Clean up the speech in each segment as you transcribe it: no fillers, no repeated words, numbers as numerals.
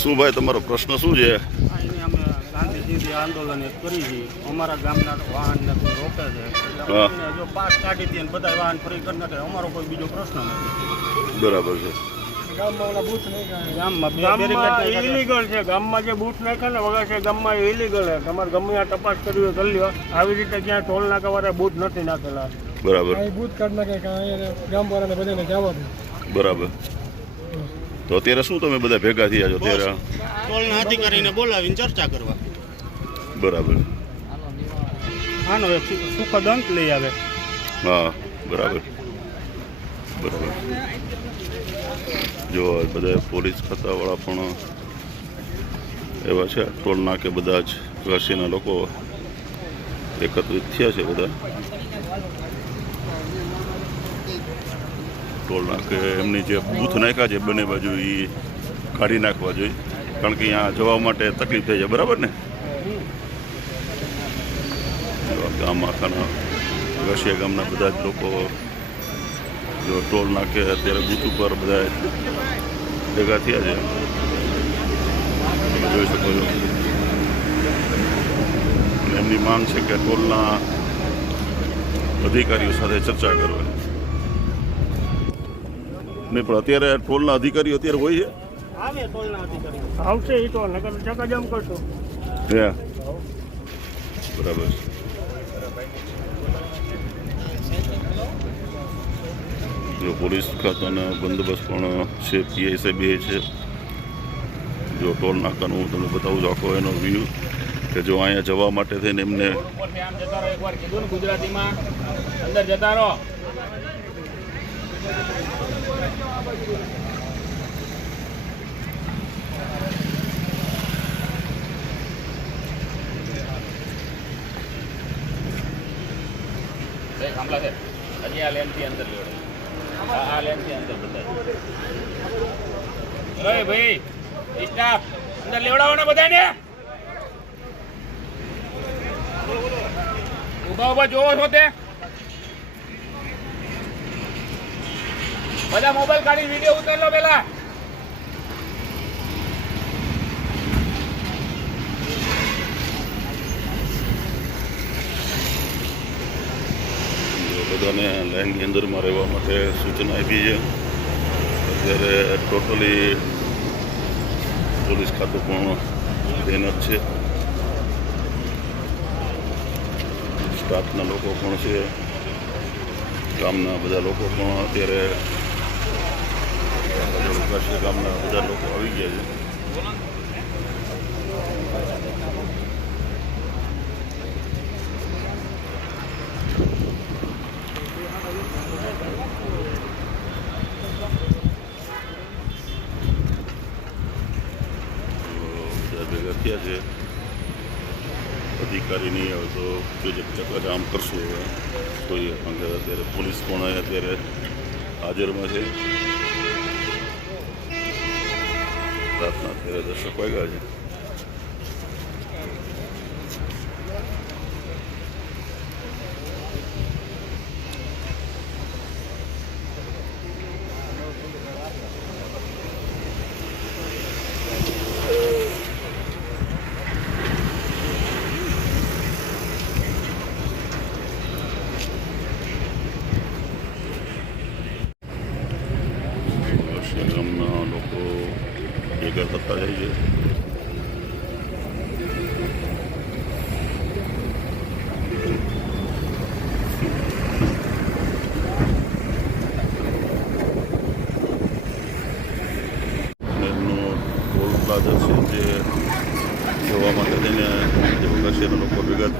શું ભાઈ તમારો પ્રશ્ન શું છે? એને અમે ગાંધીજી આંદોલન એક કરી છે. અમારા ગામના વાહનને કોઈ રોકે છે એટલે હા. અમને જો પાસ કાઢી દે ને બધા વાહન ફરી કરી નાખે અમારો કોઈ બીજો પ્રશ્ન નથી. બરાબર છે. ગામમાં ઇલીગલ છે. ગામમાં જે બૂથ નાખે ને વગર છે ગામમાં ઇલીગલ છે. તમારે ગમે આ તપાસ કરવી હોય કરી લ્યો. આવી રીતે ક્યાં ટોલ નાકા વાળા બૂથ નથી નાખેલા. બરાબર બૂથ કાઢ નાખે ગામ વાળાને બધાને જવા દે. બરાબર. તો અત્યારે શું તમે બધા ભેગા થયા છો અત્યારે? ટોલના અધિકારીને બોલાવીને ચર્ચા કરવા. બરાબર. આનો એક સુખદ અંત લઈ આવે. હા બરાબર બરાબર. જો બધા પોલીસ ખાતાવાળા પણ એવા છે. ટોલ નાકે બધા જ વાસીના લોકો એકત્રિત થયા છે. બધા ટોલ નાકે એમની જે બૂથ નાખ્યા છે બંને બાજુ એ કાઢી નાખવા જોઈએ, કારણ કે અહીંયા જવા માટે તકલીફ થઈ જાય. બરાબર ને? ગામ આખાના વાસિયા ગામના બધા જ લોકો જો ટોલ નાકે અત્યારે બૂથ ઉપર બધા ભેગા થયા છે. તમે જોઈ શકો છો. અને એમની માંગ છે કે ટોલના અધિકારીઓ સાથે ચર્ચા કરવાની. નહીં પણ અત્યારે ટોલના અધિકારીઓ અત્યારે હોય છે? આવે ટોલના અધિકારી આવશે એ તો નકર ચકાજામ કરશો. હે બરાબર. જો પોલીસ ખાતાના બંદોબસ્ત પણ છે. પીઆઈ સાહેબ એ છે. જો ટોલ નાકાનું હું તમને બતાવું છું આખો એનો વ્યૂ કે જો અહીંયા જવા માટે થઈને એમને ગુજરાતીમાં અંદર જતા રહો. થાંભલા છે હજી આ લેનથી અંદર લેવડે. આ લેનથી અંદર બધા ભાઈ સ્ટાફ અંદર લેવડાવો ને બધાને. ઉભા ઉભા જોવો છો તે બધા મોબાઈલ કાઢી વિડીયો ઉતારી લો પેલા. બધાને લાઇનની અંદરમાં રહેવા માટે સૂચના આપી છે. અત્યારે ટોટલી પોલીસ ખાતું પણ તૈનાત છે. સ્ટાફના લોકો પણ છે. ગામના બધા લોકો પણ અત્યારે ગામના બધા લોકો આવી ગયા છે. ભેગા થયા છે. અધિકારી નહીં આવે તો ચકાજામ કરશું હવે જોઈએ, કારણ કે અત્યારે પોલીસ પણ અત્યારે હાજરમાં છે. રાતના અત્યારે 10 વાગ્યા છે. ગામના લોકો ભેગા થતા જાય છે. એમનો ટોલ પ્લાઝા છે જે જોવા માટે થઈને વગાસિયાના લોકો ભેગા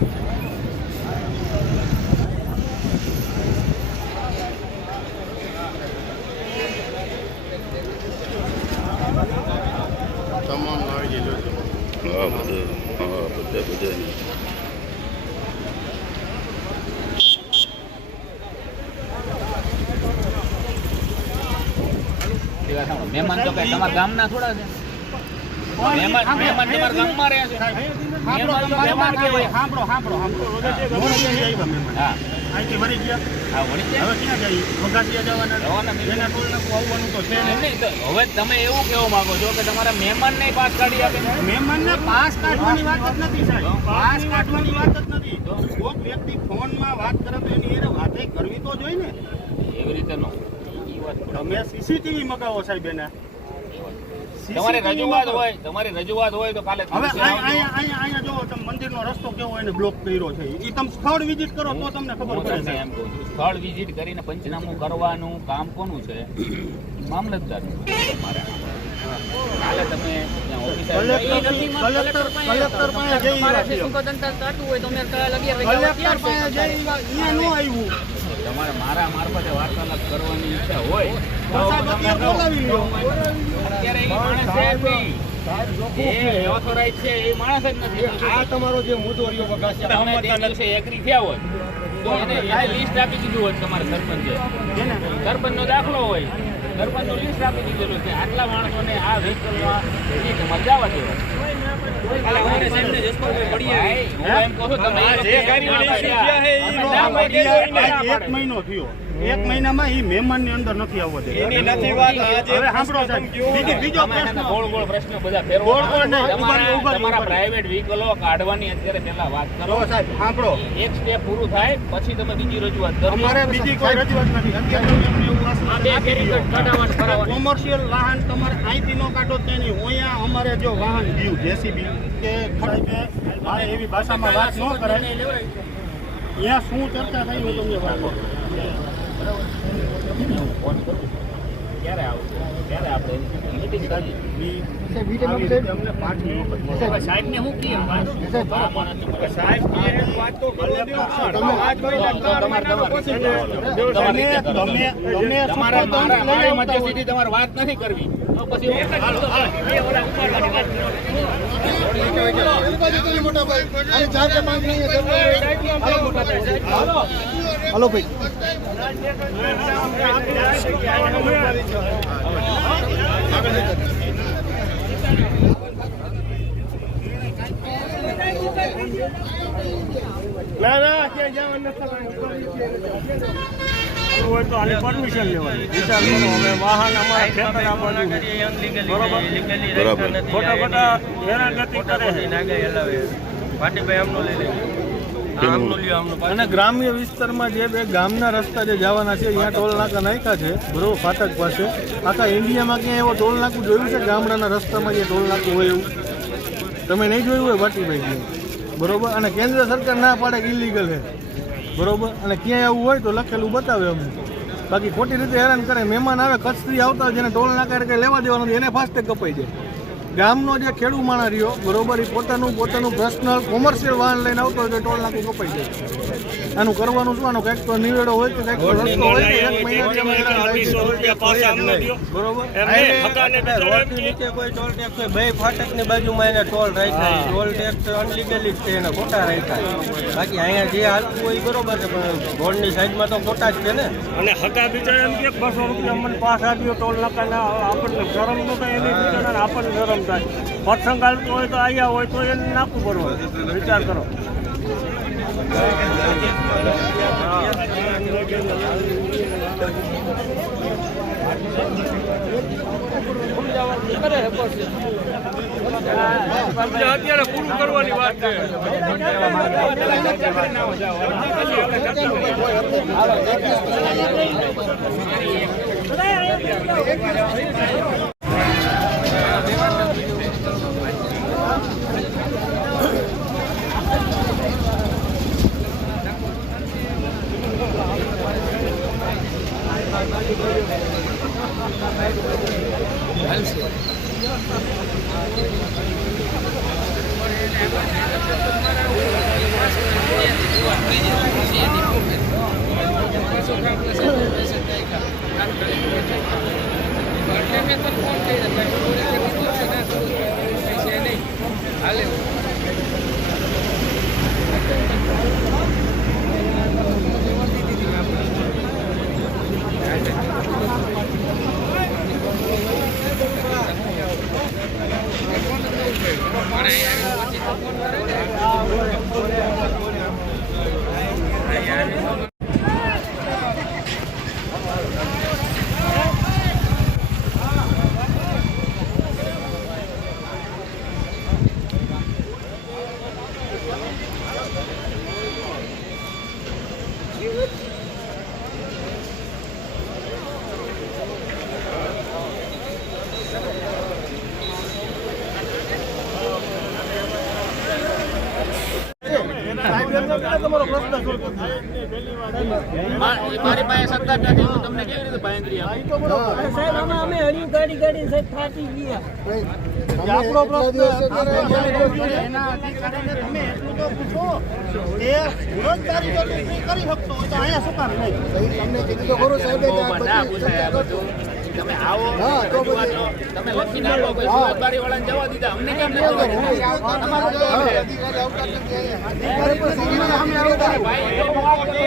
તમામ આવી ગયેલો છે. હા બધા મહેમાન તો કઈ તમારા ગામના થોડા છે. મહેમાન તમારા ગામમાં રહે છે. સાંભળો. હા અહીંથી વળી ગયા હા વળી જાય હવે ક્યાં જઈએ વઘાસિયા જવાના જવાના બિલકુલ. એના ટોલ નાકું આવવાનું તો છે એમ નહીં તો હવે તમે એવું કહેવા માંગો છો કે તમારા મહેમાનને પાસ કાઢી આપે મહેમાનને પાસ કાઢવાની વાત જ નથી સાહેબ પાસ કાઢવાની વાત જ નથી કોઈક વ્યક્તિ ફોનમાં વાત કરે તો એની એને વાતે કરવી તો જોઈએ ને એવી રીતે નો ઈ વાત તમે સીસીટીવી મગાવો સાહેબ એના તમારી રજૂઆત હોય તો કાલે હવે અહીંયા જો તમે મંદિરનો રસ્તો કેવો એને બ્લોક કર્યો છે એ તમે સ્થળ વિઝિટ કરો તો તમને ખબર પડે તમને એમ કહું છું સ્થળ વિઝિટ કરીને પંચનામું કરવાનું કામ કોનું છે મામલતદારનું તમારે કાલે તમે ત્યાં ઓફિસર કલેક્ટર પાસે જઈ અહીંયા નો આવ્યું તમારે મારા મારફતે વાર્તાલાપ કરવાની ઈચ્છા હોય તો સાહેબ અત્યારે બોલાવી લ્યો અત્યારે એ માણસ છે જ નહીં. એ authorized છે એ માણસ જ નથી આ તમારો જે મુદ્દો રહ્યો વઘાસિયા તમે તે દિવસે એગ્રી થયા હોત તો એને લિસ્ટ આપી દીધું હોત તમારા સરપંચે સરપંચનો દાખલો હોય સરપંચનું લિસ્ટ આપી દીધેલું કે આટલા માણસોને આ વ્હીકલમાં તમારે જવા દેવા એક મહિનો થયો એક મહિનામાં ઈ મહેમાનની અંદર નથી આવવા દે એની નથી વાત હવે સાંભળો સાહેબ બીજો પ્રશ્ન ગોળ ગોળ પ્રશ્ન બધા ફેરવો તમારા પ્રાઇવેટ વ્હીકલો કાઢવાની અત્યારે પહેલા વાત કરો સાહેબ સાંભળો એક સ્ટેપ પૂરું થાય પછી તમે બીજી રજૂઆત કરો અમારે બીજી કોઈ રજૂઆત નથી અત્યારે તમે અમને એવું આશ્વાસન કોમર્શિયલ વાહન તમારે અહીંથી નો કાઢો તો નહીં અહીંયા અમારે જો વાહન ગયું જેસીબી કે ખરાબે મારે એવી ભાષામાં વાત ન કરાય અહીંયા શું ચર્ચા થઈ હું તમને વાત કરું ક્યારે આવશે ક્યારે આપણે મીટિંગ કરીએ અમને 5 મિનિટ સાહેબને શું કહીએ સાહેબ વાત તો કરવા દો તમારા મધ્યસ્થી તમારે વાત નથી કરવી તો પછી હલો ભાઈ ના ક્યાં જવાનું હોય તો આની પરમિશન લેવાની વિચાર કરો હવે વાહન અમારા ખેતર આ બાજુ બરોબર ખોટા ખોટા હેરાનગતિ કરે અને ગ્રામ્ય વિસ્તારમાં જે બે ગામના રસ્તા જે જવાના છે અહીંયા ટોલ નાકા નાખ્યા છે બરોબર ફાટક પાસે આખા ઇન્ડિયામાં ક્યાંય એવો ટોલ નાકું જોયું છે ગામડાના રસ્તામાં જે ટોલ નાકું હોય એવું તમે નહીં જોયું હોય વાટીભાઈ બરોબર અને કેન્દ્ર સરકાર ના પાડે કે ઇલીગલ છે બરોબર અને ક્યાંય એવું હોય તો લખેલું બતાવે અમને બાકી ખોટી રીતે હેરાન કરે મહેમાન આવે કચ્છથી આવતા જેને ટોલ નાકા કંઈ લેવા દેવાનું એને ફાસ્ટેગ કપાઈ જાય ગામનો જે ખેડૂત માણસ રહ્યો બરોબર એ પોતાનું પર્સનલ કોમર્શિયલ વાહન લઈને આવતો હોય તો ટોલ નાકું કપાઈ જાય આનું કરવાનું શું આનું કંઈક તો નિવેડો હોય તો કંઈક તો રસ્તો હોય તો એક મહિનાથી બરોબર રોડની નીચે કોઈ ટોલ ટેક્સ હોય બે ફાટકની બાજુમાં એને ટોલ રાખ્યા ટોલ ટેક્સ અનલીગલી જ છે એને ખોટા રાખ્યા બાકી અહીંયા જે હાલતું હોય એ બરોબર છે પણ રોડની સાઈડમાં તો ખોટા જ છે ને અને હકા બિચારા એમ કે 200 રૂપિયા મને પાસ આપ્યો ટોલ નાકાના આપણને શરમ ન થાય એની બિચારા આપણને શરમ થાય પ્રસંગ હાલતો હોય તો આવ્યા હોય તો એને નાખવું પડવાનું વિચાર કરો અત્યારે પૂરું કરવાની વાત છે એટલે મેં તો ફોન કરી તમારો પ્રશ્ન સોલ્વ કરી મારી પાસે સત્તા નથી હું તમને કેવી રીતે બાંધરી આપું સાહેબ અમે હરિયું ગાડી સાહેબ થાકી ગયા આપણો પ્રશ્ન એના અધિકારીને તમે એટલું તો પૂછો કે રોજગારી જો નોકરી કરી શકતો હોય તો અહીંયા શું કામ નહીં તમને કીધું તો ખરું સાહેબે કે આ ના બધી પૂછાય આ બધું. તમે આવો રજૂઆતો તમે લખીને આપો કોઈ રોજગારી વાળાને જવા દીધા અમને કેમ નથી તમારું તો હવે. અધિકારી આવતા નથી અહીંયા. અરે પણ સીધીને સામે આવતા ભાઈ એ તો વાત કરે.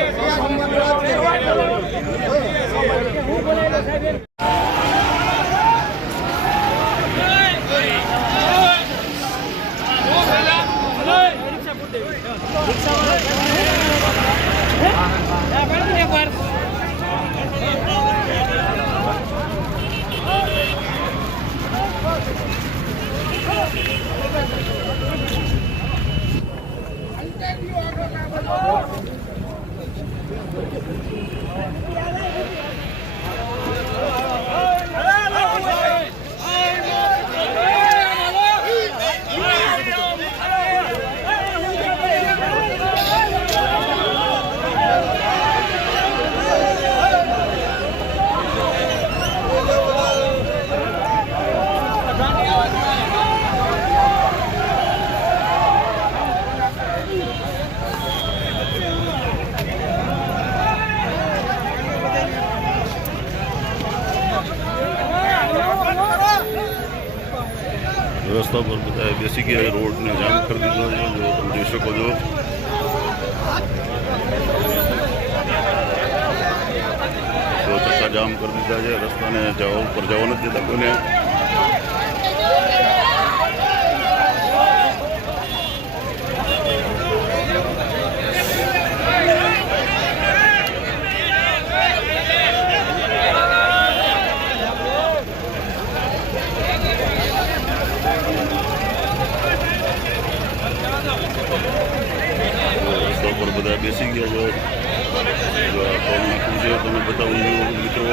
રસ્તા પર બધા બેસી ગયા, રોડને જામ કરી દીધો છે, જો તમે જોઈ શકો છો. તો ચક્કા જામ કરી દીધા છે, રસ્તાને જવા ઉપર જવા નથી દેતા કોઈને. રસ્તા પર બધા બેસી ગયા છો. જો આ ટોલ નાકું છે તમે બતાવું છું મિત્રો.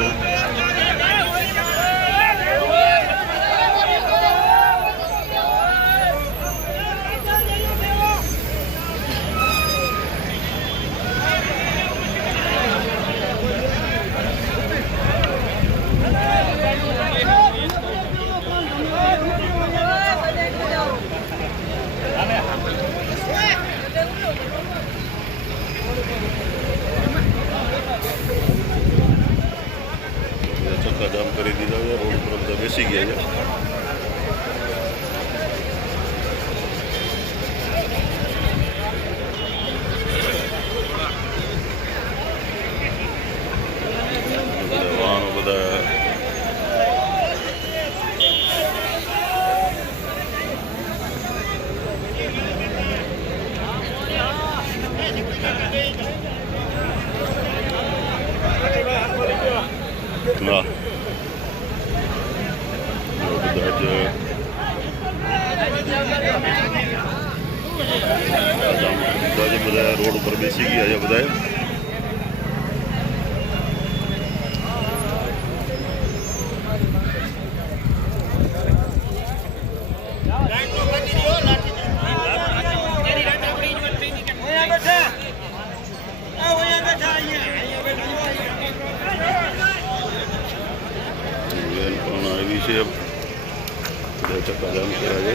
ચક્કા જામ કરી દીધા છે, રોડ પર બધા બેસી ગયા છે. બધા વાહનો બધા હા જો બધા જ જામ કરી દીધા છે, બધા રોડ ઉપર બેસી ગયા છે બધા. વેન પણ આવી છે, બધા ચક્કા જામ કર્યા છે.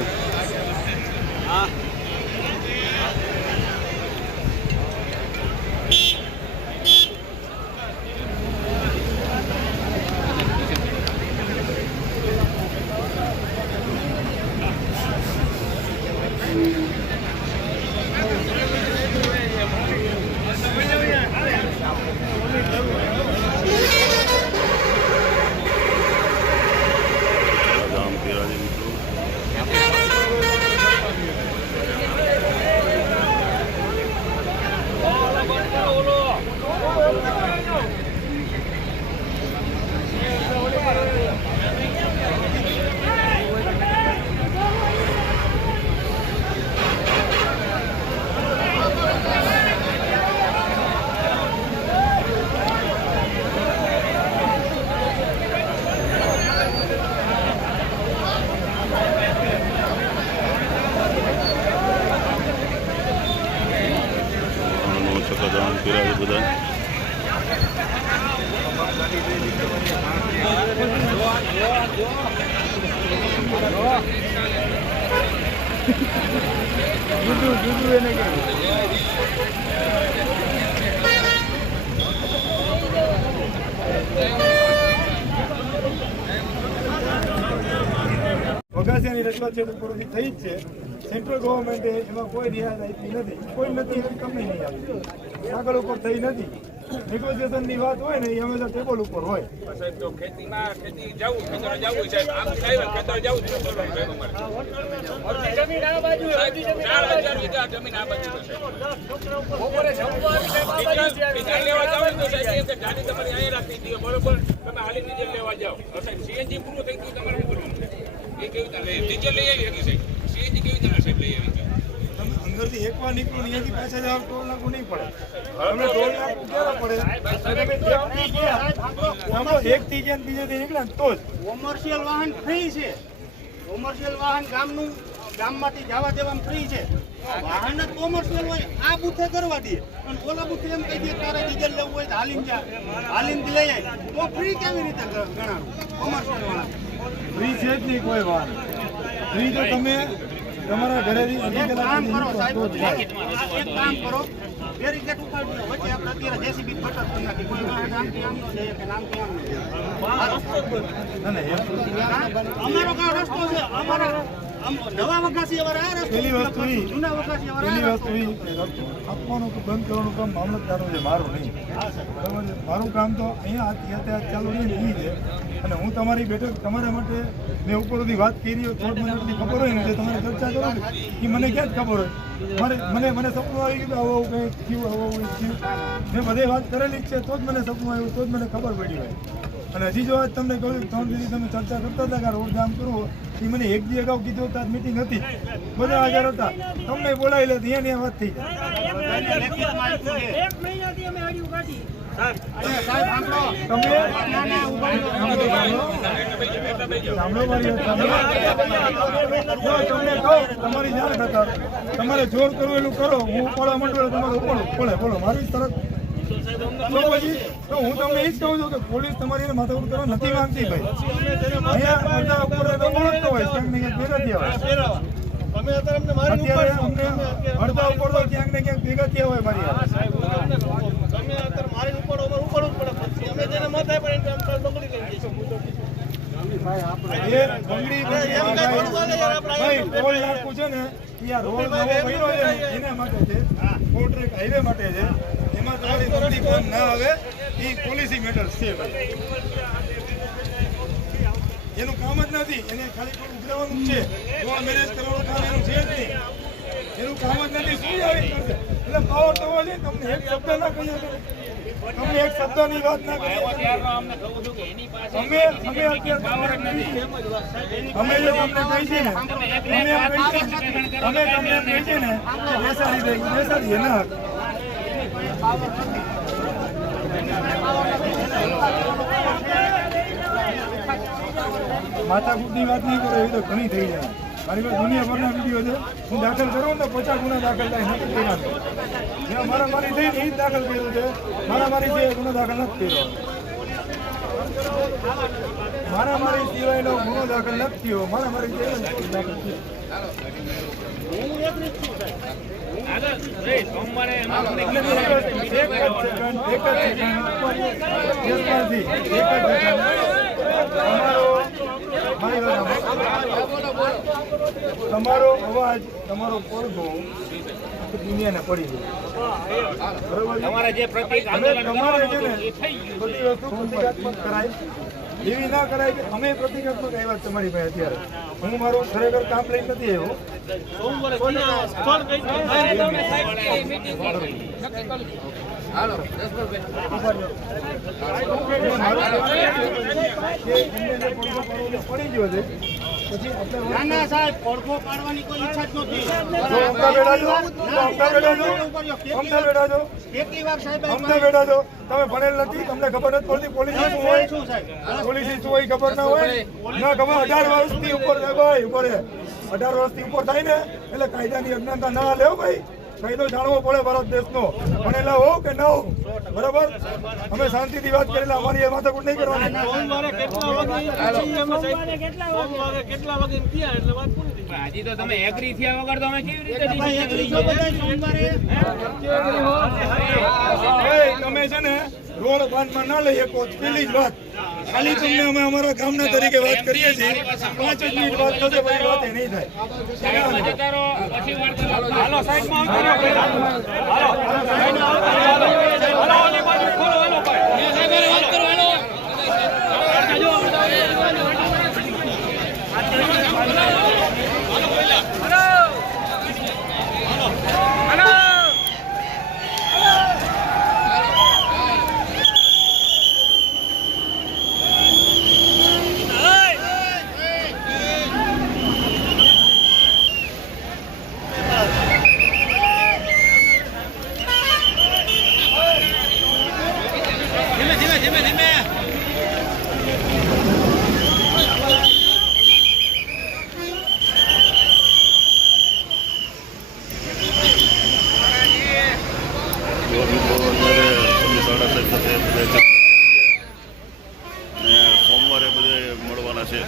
જામ કર્યા છે મિત્રો. સકાદાન કર્યા છે બધા. વઘાસિયાની રજૂઆત છે તો પૂરી થઈ જ છે. સેન્ટ્રલ ગવર્મેન્ટે એમાં કોઈ રિયાયત આપી નથી, કોઈ નથી એવી કંપની નહીં આપી, આગળ ઉપર થઈ નથી. નેગોશિએશનની વાત હોય ને એ હંમેશા ટેબલ ઉપર હોય. સાહેબ તો ખેતીમાં ખેતી જવું ખેતર જવું સાહેબ આમ થાય ખેતર જવું જમીન આ બાજુ 4,000 વીઘા જમીન આ બાજુ છે. બપોરે ડીઝલ લેવા જાવ તો સાહેબ એમ કે ગાડી તમારી અહીં રાખી દઈએ બરોબર, તમે હાલી ડીઝલ લેવા જાઓ સાહેબ સીએનજી પૂરું થઈ ગયું તમારે શું કરવાનું છે એ કેવી રીતે ડીઝલ લઈ આવી હતી સાહેબ સીએનજી કેવી રીતે સાહેબ લઈ આવી તમે અંદરથી એકવાર નીકળો અહીંયાથી પાછા જાવ ટોલ નાકું નહીં પડે. તમને ટોલ નાકું ક્યારે પડે? એકથી ગયા બીજેથી નીકળ્યા ને તો જ. કોમર્શિયલ વાહન ફ્રી છે. કોમર્શિયલ વાહન ગામમાંથી જવા દેવામાં ફ્રી છે. વાહન જ કોમર્શિયલ હોય આ બુથે કરવા દે અને ઓલા બુથે એમ કહી દે તારે ડીઝલ લેવું હોય તો હાલીને જા, હાલીને લઈ જાય તો ફ્રી કેવી રીતે ગણાવું? કોમર્શિયલ વાહન ફ્રી છે જ નહીં કોઈ વાહન. ફ્રી તો તમે તમારા ઘરેથી એક કામ કરો સાહેબ, એક કામ કરો, બેરીકેટ ઉપાડી દો વચ્ચે. આપણે અત્યારે જેસીબી ફટક કરી નાખી, કોઈ વાહન આમથી આમ ન જાય કે નામથી આમ ન જાય. અમારો કયો રસ્તો છે? અમારો નવા વઘાસી વાળા આ રસ્તો, પેલી વસ્તુ ઈ જૂના વઘાસી વાળા પેલી આ વસ્તુ ઈ રસ્તો આપવાનું કે બંધ કરવાનું કામ મામલતદારનું છે, મારું નહીં. બરાબર છે? મારું કામ તો અહીંયા યાતાયાત ચાલુ નહીં ને ઈ છે. અને હું તમારી બેઠક તમારા માટે મેં ઉપર સુધી વાત કરી હોય તો જ મને એટલી ખબર હોય ને જે તમારે ચર્ચા કરો ને એ મને ક્યાં જ ખબર હોય. મને સપનું આવી ગયું આવું કંઈ થયું આવું થયું મેં બધે વાત કરેલી જ છે તો જ મને સપનું આવ્યું તો જ મને ખબર પડી હોય. અને હજી જો આજ તમને કહ્યું 3 દીધી તમે ચર્ચા કરતા હતા કે રોડ જામ કરવો એ મને એક દી અગાઉ કીધું હતા, મિટિંગ હતી, બધા હાજર હતા, તમને બોલાવી લે અહીંયા વાત થઈ જાય. એક મહિનાથી અમે આડી કાઢી સાહેબ સાંભળો, તમે સાંભળો મારી વાત. જો તમને કહું તમારી જાણ થતા તમારે જોર કરવું એટલું કરો, હું ઉપાડવા માંડું એટલે તમારે ઉપાડો બોલો મારી તરત. તો પછી તો હું તમને એ જ કહું છું કે પોલીસ તમારી એને માથાકૂટ કરવા નથી માંગતી ભાઈ. અહીંયા અડધા ઉપર તો બોલતો હોય ક્યાંક ને ક્યાંક ભેગા થયા હોય. અત્યારે અમને અડધા ઉપર તો ક્યાંક ને ક્યાંક ભેગા થયા હોય મારી હારે. એ બંગડી ભાઈ ટોલ નાકું છે ને એ આ રોડ નવો બન્યો છે ને એના માટે છે, ફોર ટ્રેક હાઈવે માટે છે. એમાં તમારી બંગડી બંધ ના આવે એ પોલિસી મેટર્સ છે ભાઈ. એનું કામ જ નથી, એને ખાલી ઉઘરાવાનું જ છે. રોડ મેરેજ કરવાનું કામ એનું છે જ નહીં, એનું કામ જ નથી. શું આવી કરશે? એટલે પાવર તો હોય તમને એક શબ્દ ના કહીએ, તમને એક શબ્દની વાત ના કરીએ. અમને કહું છું કે એની પાસે અમે અત્યારે અમે જો તમને કહી છે ને અમે તમને કહી છે ને બેસાડી એના માથાકૂટની વાત નહીં કરો, એ તો ઘણી થઈ જાય. મારી પાસે દુનિયાભરના વિડીયો છે, હું દાખલ કરું ને 50 ગુના દાખલ થાય નથી કર્યા. જ્યાં મારામારી થઈ ને એ જ દાખલ કર્યું છે, મારામારી છે ગુનો દાખલ નથી કર્યો. મારામારી સિવાયનો ગુનો દાખલ નથી થયો, મારામારી છે દાખલ થયો. સોમવારે તમારો અવાજ તમારો પડઘો દુનિયાને પડી જાય. બરોબર? તમારે જે પ્રતિક તમારે છે ને બધી વસ્તુ પ્રતિકાત્મક કરાય એવી ના કરાય કે અમે પ્રતિકાત્મક આવ્યા તમારી પાસે. અત્યારે હું મારું ખરેખર કામ લઈ નથી આવ્યો. પડી ગયો છે પછી ના ના સાહેબ, પડઘો પાડવાની કોઈ ઈચ્છા જ નથી. કેટલી વાર સાહેબ અમદા બેઠા છો, તમે ભણેલ નથી, તમને ખબર નથી પડતી પોલીસ શું હોય, શું સાહેબ? પોલીસ શું હોય ખબર ના હોય ના ખબર. 18 વર્ષથી ઉપર થાય ભાઈ, ઉપર 18 વર્ષથી ઉપર થાય ને એટલે કાયદાની અજ્ઞાનતા ના લેવો ભાઈ. કાયદો જાણવો પડે ભારત દેશનો, ભણેલા હોવ કે ન હોવ, બરાબર. અમે શાંતિથી વાત કરેલા, અમારી એ માથાકૂટ નહીં કરવાની. સોમવારે કેટલા વાગે કેટલા વાગે ગયા એટલે વાત પૂરી થઈ. હજી તો તમે એગ્રી થયા વગર તો અમે કેવી રીતે ભાઈ એગ્રી છો બધા સોમવારે તમે છે ને રોડ બાંધમાં ના લઈ શકો, પેલી જ વાત. ખાલી તમને અમે અમારા ગામના તરીકે વાત કરીએ છીએ. 5 જ મિનિટ વાત થશે, પછી વાત નહીં થાય. જતારો પછી વાર્તાલાપ. હાલો સાઈડમાં આવજો પહેલા. હાલો સાઈડમાં આવજો. હાલો ઓલી બાજુ ખોલો, હાલો ભાઈ. વાત કરો, હાલો. જો મિત્રો અત્યારે તમે 7:30 થશે બધે ચર્ચા અને સોમવારે બધે મળવાના છે.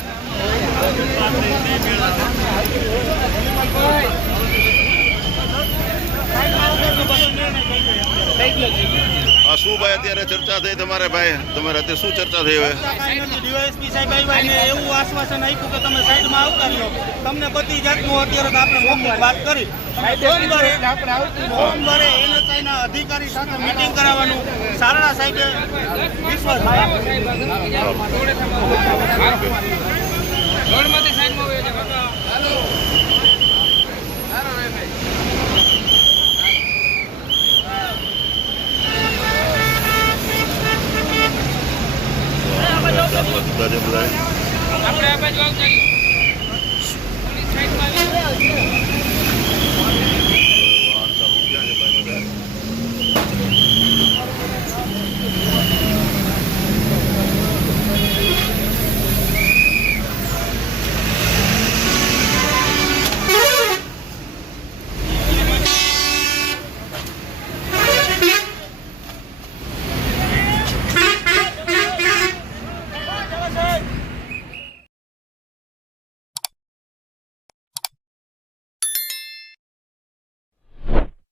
આ શું ભાઈ અત્યારે ચર્ચા થઈ તમારે ભાઈ, તમારે અત્યારે શું ચર્ચા થઈ? હવે ડીવાયએસપી સાહેબ આવ્યા ને એવું આશ્વાસન આપ્યું કે તમે સાઈડમાં આવતા રહ્યો, તમને બધી જાતનું અત્યારે તો આપણે મૌખિક વાત કરી. સોમવારે એનએસઆઈના અધિકારી સાથે મીટિંગ કરાવવાનું સારણા સાહેબે વિશ્વાસ રોડમાંથી સાઈડમાં વહી જાઓ. બધા આપણે આ બાજુ આવતા